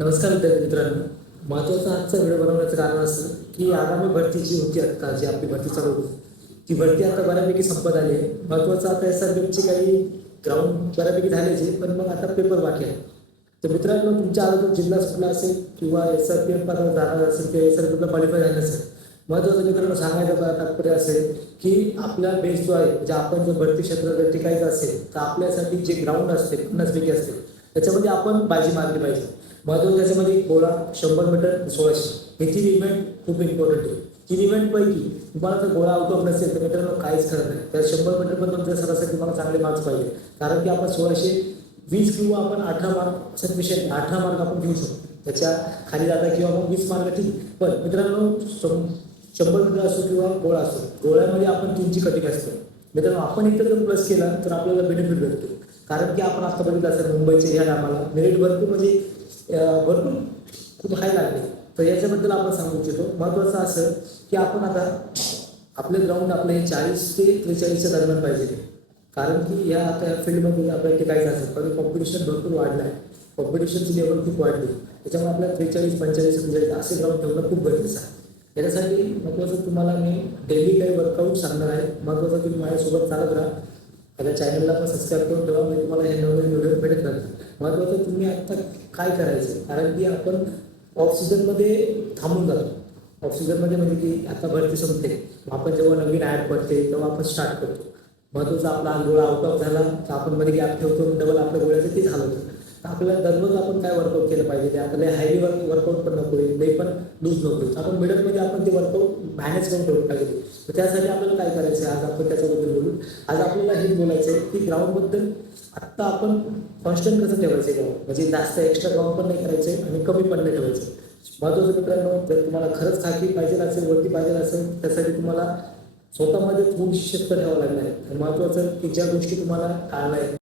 नमस्कार विद्यार्थी मित्रांनो. महत्त्वाचा आजचा व्हिडिओ बनवण्याचं कारण असं की आगामी भरती जी होती, आता जी आपली भरती चालू होती ती भरती आता बऱ्यापैकी संपत आली आहे. महत्त्वाचं आता SRPFची काही ग्राउंड बऱ्यापैकी झाल्याचे, पण मग आता पेपर बाकी आहे. तर मित्रांनो, तुमच्या अगोदर जिल्हा सुटला असेल किंवा SRPF पात्र झाला असेल किंवा SRPFला क्वालिफाय झालं असेल, महत्त्वाचं मित्रांनो सांगायचं तात्पर्य असेल की आपला बेस जो आहे, म्हणजे आपण जर भरती क्षेत्रात जर टिकायचं असेल तर आपल्यासाठी जे ग्राउंड असते 50पैकी असते त्याच्यामध्ये आपण बाजी मारली पाहिजे. महत्त्वाचं त्याच्यामध्ये गोळा, 100 मीटर, 1600 हे 3 इव्हेंट खूप इम्पॉर्टंट आहे. 3 इव्हेंटपैकी तुम्हाला जर गोळा आउट ऑफ नसेल तर मित्रांनो काहीच करत नाही. त्या 100 मीटर पण तुमच्या सरासरी तुम्हाला चांगले मार्क्स पाहिजे, कारण की आपण 1620 किंवा आपण 18 मार्क सफिशियंट 18 मार्क आपण घेऊ शकतो. त्याच्या खाली जाता किंवा आपण 20 मार्क ठीक. पण मित्रांनो 100 मीटर असो किंवा गोळा असो, गोळ्यामध्ये आपण 3ची कटिंग असते. मित्रांनो आपण इथं जर प्लस केला तर आपल्याला बेनिफिट भेटतो, कारण की आपण आता बघितलं असेल मुंबईचे ह्या नामाला मेरिट भरपूर म्हणजे भरपूर खूप हाय लागले. तर याच्याबद्दल आपण सांगू इच्छितो. महत्त्वाचं असं की आपण आता आपले ग्राउंड आपले 40 ते 43च्या दरम्यान पाहिजे, कारण की ह्या आता या फील्डमध्ये आपल्याला टिकायचं असेल कारण कॉम्पिटिशन भरपूर वाढलं आहे. कॉम्पिटिशनची लेवल खूप वाढली, त्याच्यामुळे आपल्याला 43, 45, 47 असे ग्राउंड ठेवणं खूप गरजेचं आहे. याच्यासाठी महत्त्वाचं तुम्हाला मी डेली काही वर्कआउट सांगणार आहे. महत्त्वाचं तुम्ही माझ्यासोबत चालत राहा. माझ्या चॅनलला पण सबस्क्राईब करून ठेवा, मी तुम्हाला हे नवीन व्हिडिओ भेटत राहतो. महत्त्वाचं तुम्ही आत्ता काय करायचं, कारण की आपण ऑफ सीझनमध्ये थांबून जातो. ऑफ सीझनमध्ये म्हणजे की आता भरती संपते, आपण जेव्हा नवीन ॲड पडते तेव्हा आपण स्टार्ट करतो. महत्त्वाचं आपला गोळा आउट ऑफ झाला तर आपण मध्ये गॅप ठेवतो, डबल आपल्या गोळ्याचं ते झालं. तर आपल्याला दररोज आपण काय वर्कआउट केलं पाहिजे, ते आपल्याला हायली वर्कआउट पण नको, लई पण लूज नको. आपण मिडलमध्ये आपण ते वर्कआउट मॅनेज करून ठेवलं पाहिजे. तर त्यासाठी आपल्याला काय करायचं आहे, आज आपण त्याच्याबद्दल बोलू. आज आपल्याला हेच बोलायचं आहे की ग्राउंडबद्दल आत्ता आपण कॉन्स्टंट कसं ठेवायचं आहे. ग्राउंड म्हणजे जास्त एक्स्ट्रा ग्राउंड पण नाही करायचं आहे आणि कमी पण नाही ठेवायचं. महत्त्वाचं मित्रांनो, जर तुम्हाला खरंच खाकी पाहिजे असेल, वरती पाहिजे असेल, त्यासाठी तुम्हाला स्वतःमध्ये थोडीशी शिस्त ठेवावं लागणार आहे. महत्त्वाचं की ज्या गोष्टी तुम्हाला टाळल्या आहेत